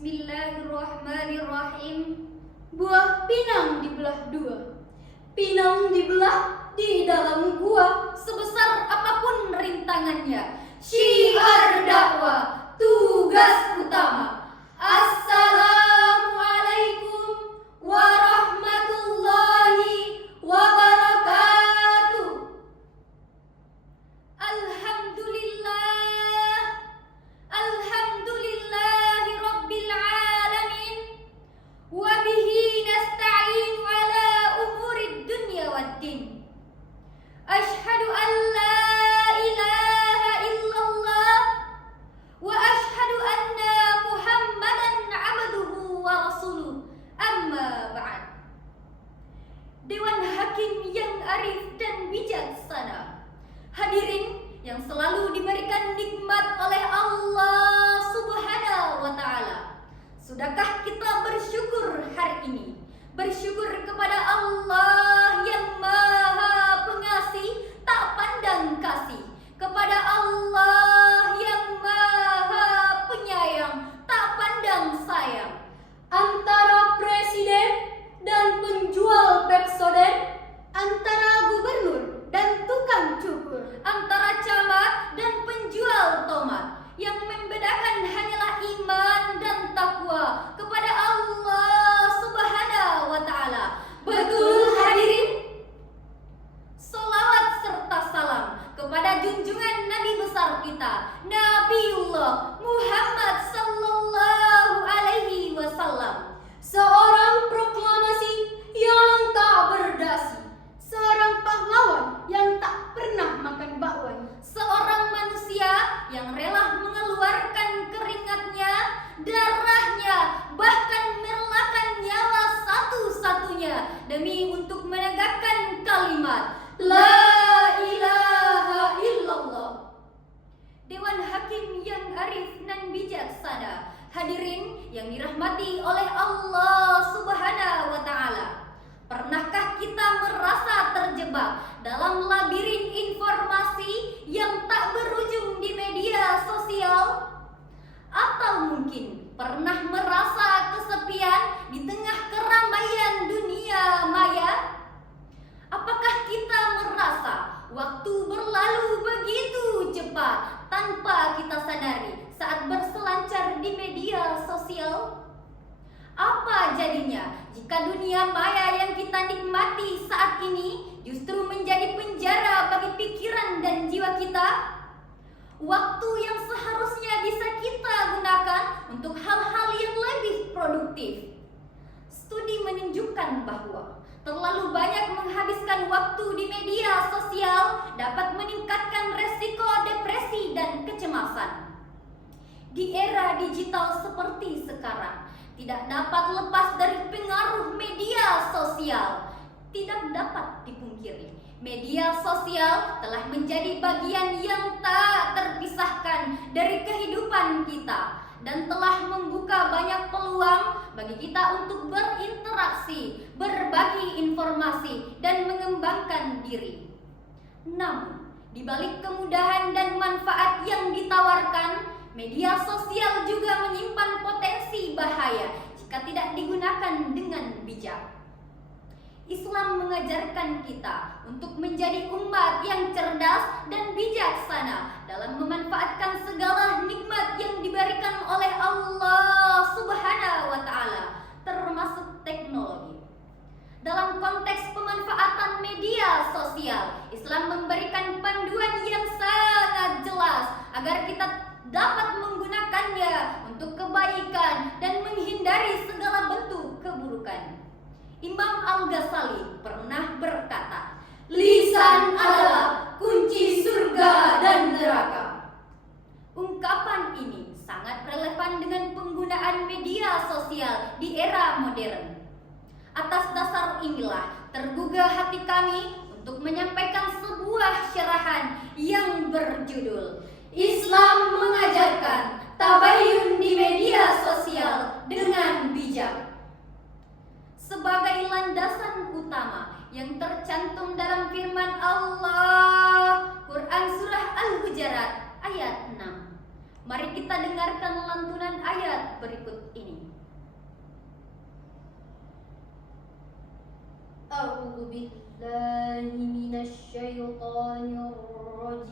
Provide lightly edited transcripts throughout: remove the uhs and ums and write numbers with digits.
Bismillahirrahmanirrahim. Buah pinang dibelah dua. Pinang dibelah di dalam gua, sebesar apapun rintangannya. Syiar dakwah, tugas utama. Assalamualaikum warahmatullahi wabarakatuh. Alhamdulillahi rabbil alamin. Wabihi nasta'in ala umurid dunya waddin. Ashhadu an la ilaha illallah wa ashhadu anna Muhammadan abduhu wa rasuluh. Amma ba'd. Dewan Hakim yang arif dan bijaksana, hadirin yang selalu diberikan nikmat oleh Allah Subhanahu wa Ta'ala, sudahkah kita bersyukur hari ini? Bersyukur kepada Allah yang Maha Pengasih, tak pandang kasih, kepada Allah yang Maha Penyayang, tak pandang sayang. Antara presiden dan penjual Pepsodent, antara gubernur dan tukang cukur, antara camat dan penjual tomat, yang membedakan hanyalah iman dan takwa kepada Allah Subhanahu wa Ta'ala. Betul hadirin? Salawat serta salam kepada junjungan Nabi besar kita, Nabiullah Muhammad sallallahu alaihi wasallam. Seorang proklamasi yang tak berdasi, seorang pahlawan yang tak pernah makan bakwan, seorang manusia yang rela mengeluarkan keringatnya, darahnya, bahkan merelakan nyawa satu-satunya demi untuk menegakkan kalimat La ilaha illallah. Dewan Hakim yang arif dan bijaksana, hadirin yang dirahmati oleh Allah Subhanahu wa Ta'ala, pernahkah kita merasa terjebak dalam labirin informasi yang tak berujung di media sosial? Atau mungkin pernah merasa kesepian di tengah keramaian dunia maya? Apakah kita merasa waktu berlalu begitu cepat tanpa kita sadari saat berselancar di media sosial? Apa jadinya jika dunia maya yang kita nikmati saat ini justru menjadi penjara bagi pikiran dan jiwa kita? Waktu yang seharusnya bisa kita gunakan untuk hal-hal yang lebih produktif. Studi menunjukkan bahwa terlalu banyak menghabiskan waktu di media sosial dapat meningkatkan resiko depresi dan kecemasan. Di era digital seperti sekarang, tidak dapat lepas dari pengaruh media sosial. Tidak dapat dipungkiri, media sosial telah menjadi bagian yang tak terpisahkan dari kehidupan kita dan telah membuka banyak peluang bagi kita untuk berinteraksi, berbagi informasi, dan mengembangkan diri. Namun, di balik kemudahan dan manfaat yang ditawarkan, media sosial juga menyimpan potensi bahaya jika tidak digunakan dengan bijak. Islam mengajarkan kita untuk menjadi umat yang cerdas dan bijaksana dalam memanfaatkan segala nikmat yang diberikan oleh Allah Subhanahu wa Ta'ala, termasuk teknologi. Dalam konteks pemanfaatan media sosial, Islam memberikan panduan yang sangat jelas agar kita dapat menggunakannya untuk kebaikan dan menghindari segala bentuk keburukan. Imam Al-Ghazali pernah berkata, lisan adalah kunci surga dan neraka. Ungkapan ini sangat relevan dengan penggunaan media sosial di era modern. Atas dasar inilah tergugah hati kami untuk menyampaikan sebuah syarahan yang berjudul Islam mengajarkan tabayun di media sosial dengan bijak. Sebagai landasan utama yang tercantum dalam firman Allah, Quran Surah Al-Hujurat ayat 6. Mari kita dengarkan lantunan ayat berikut ini. أعوذ بالله من الشيطان الرجيم.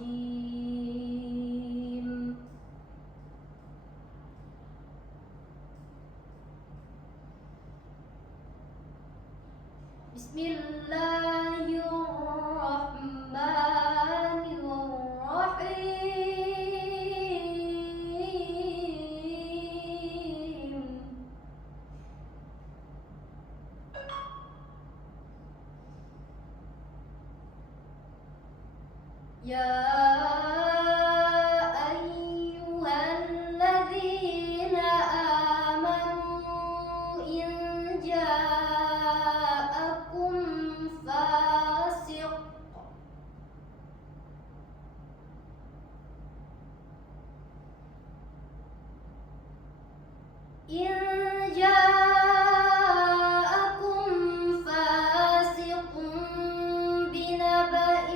بسم الله الرحمن الرحيم. يا أيها الذين آمنوا إن جاءكم فاسق بنبأ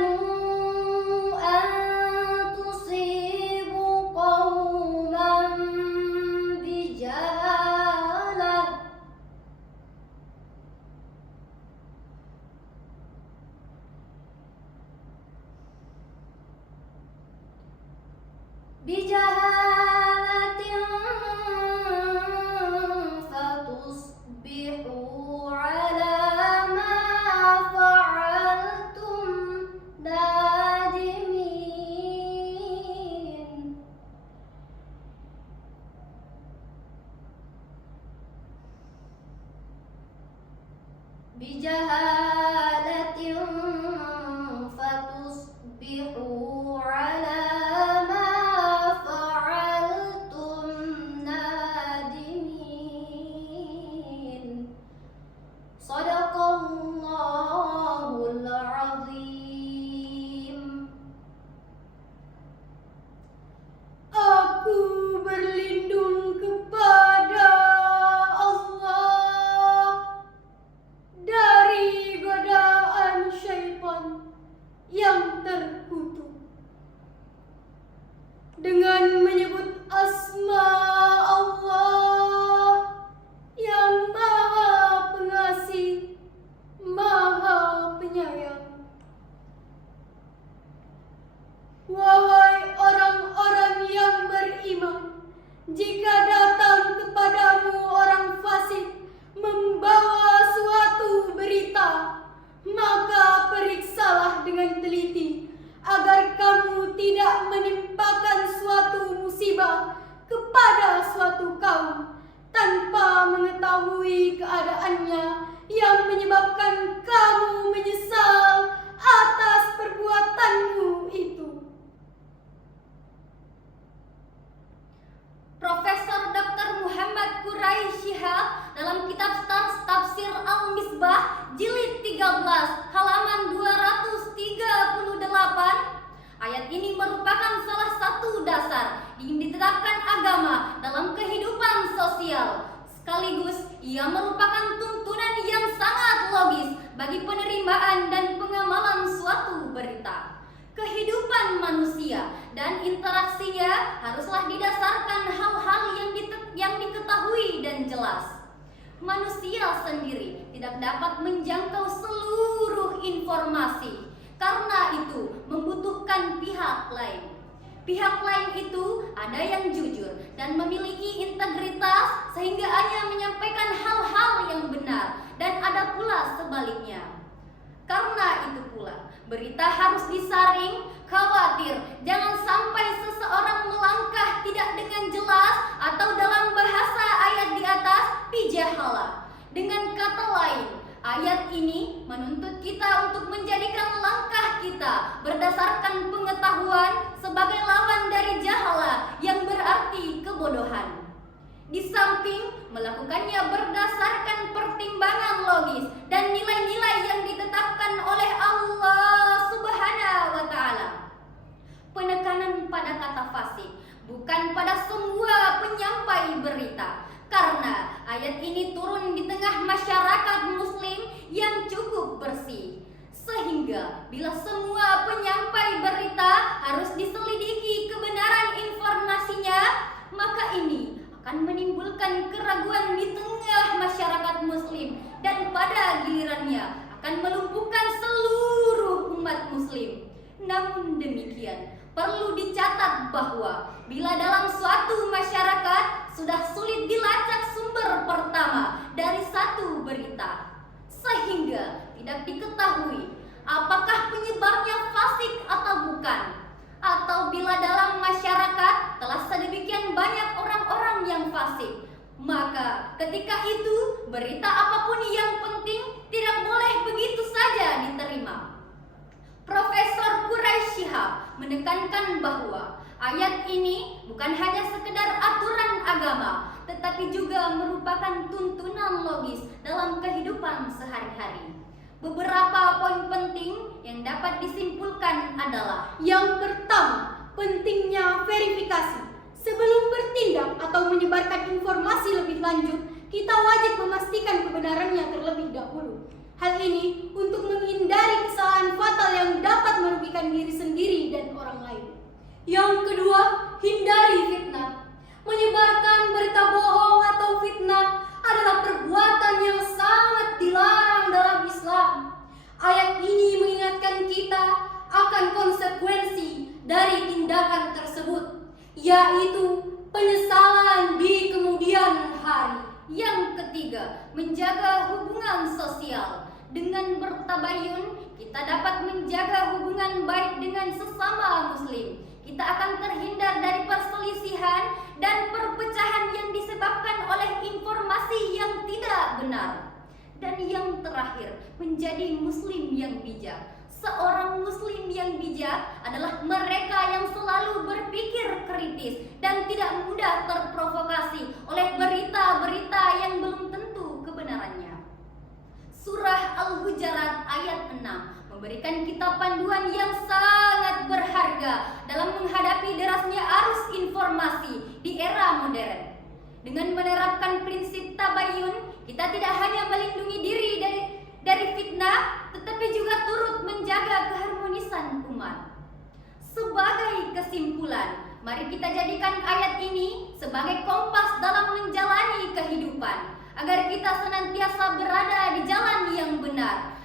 فتبينوا أن تصيبوا قوما بجهالة فتصبحوا على ما فعلتم نادمين. بجهالة فتصبحوا على ما فعلتم نادمين. صدق الله العظيم. Aku berlindung kepada Allah dari godaan syaitan yang terkutuk, dengan menyebut asma Allah yang Maha Pengasih, Maha Penyayang. Wahai orang-orang yang beriman, jika datang kepadamu orang fasik membawa suatu berita, maka periksalah dengan teliti agar kamu tidak menimpakan suatu musibah kepada suatu kaum tanpa mengetahui keadaannya, yang menyebabkan kamu menyesal atas perbuatanmu itu. Profesor Dr. Muhammad Quraish Shihab dalam kitab Tafsir Al-Misbah jilid 13 halaman 238, ayat ini merupakan salah satu dasar yang ditetapkan agama dalam kehidupan sosial. Sekaligus ia merupakan tuntunan yang sangat logis bagi penerimaan dan pengamalan suatu berita. Kehidupan manusia dan interaksinya haruslah didasarkan hal-hal yang diketahui dan jelas. Manusia sendiri tidak dapat menjangkau seluruh informasi, karena itu membutuhkan pihak lain. Pihak lain itu ada yang jujur dan memiliki integritas sehingga hanya menyampaikan hal-hal yang benar, dan ada pula sebaliknya. Karena itu pula berita harus disaring, khawatir jangan sampai seseorang melangkah tidak dengan jelas atau dalam bahasa ayat di atas bijahalah. Dengan kata lain, ayat ini menuntut kita untuk menjadikan langkah kita berdasarkan pengetahuan sebagai lawan dari jahala yang berarti kebodohan. Di samping melakukannya berdasarkan pertimbangan logis dan nilai-nilai yang ditetapkan oleh Allah Subhanahu wa Ta'ala. Penekanan pada kata fasik bukan pada semua penyampai berita, karena ayat ini turun di tengah masyarakat muslim yang cukup bersih, sehingga Namun demikian, perlu dicatat bahwa bila dalam suatu masyarakat sudah sulit dilacak sumber pertama dari satu berita, sehingga tidak diketahui apakah penyebarnya fasik atau bukan, atau bila dalam masyarakat telah sedemikian banyak orang-orang yang fasik, maka ketika itu berita apapun yang penting tidak boleh begitu saja diterima. Profesor Quraish Shihab menekankan bahwa ayat ini bukan hanya sekedar aturan agama, tetapi juga merupakan tuntunan logis dalam kehidupan sehari-hari. Beberapa poin penting yang dapat disimpulkan adalah: yang pertama, pentingnya verifikasi. Sebelum bertindak atau menyebarkan informasi lebih lanjut, kita wajib memastikan kebenarannya terlebih dahulu. Hal ini untuk menghindari kesalahan fatal yang dapat merugikan diri sendiri dan orang lain. Yang kedua, hindari fitnah. Menyebarkan berita bohong atau fitnah adalah perbuatan yang sangat dilarang dalam Islam. Ayat ini mengingatkan kita akan konsekuensi dari tindakan tersebut, yaitu penyesalan di kemudian hari. Yang ketiga, menjaga hubungan sosial. Dengan bertabayun, kita dapat menjaga hubungan baik dengan sesama muslim. Kita akan terhindar dari perselisihan dan perpecahan yang disebabkan oleh informasi yang tidak benar. Dan yang terakhir, menjadi muslim yang bijak. Seorang muslim yang bijak adalah mereka yang selalu berpikir kritis dan tidak mudah terprovokasi oleh berita-berita yang belum tentu kebenarannya. Surah Al-Hujurat ayat 6 memberikan kita panduan yang sangat berharga dalam menghadapi derasnya arus informasi di era modern. Dengan menerapkan prinsip tabayun, kita tidak hanya melindungi diri dari fitnah, tetapi juga turut menjaga keharmonisan umat. Sebagai kesimpulan, mari kita jadikan ayat ini sebagai kompas dalam menjalani kehidupan, agar kita senantiasa berada di jalan yang benar.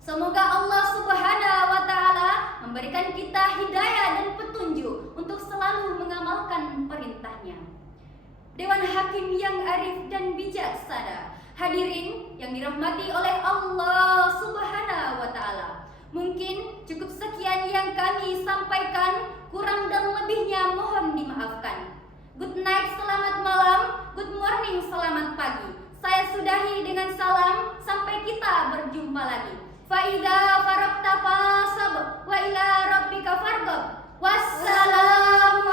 Semoga Allah Subhanahu wa Ta'ala memberikan kita hidayah dan petunjuk untuk selalu mengamalkan perintahnya. Dewan Hakim yang arif dan bijaksana, hadirin yang dirahmati oleh Allah Subhanahu wa Ta'ala, mungkin cukup sekian yang kami sampaikan, kurang dan lebihnya mohon dimaafkan. Good night, selamat malam. Good morning, selamat pagi. Saya sudahi dengan salam, sampai kita berjumpa lagi. Fa idza faragta fasab wa ila rabbika farghab. Wassalamu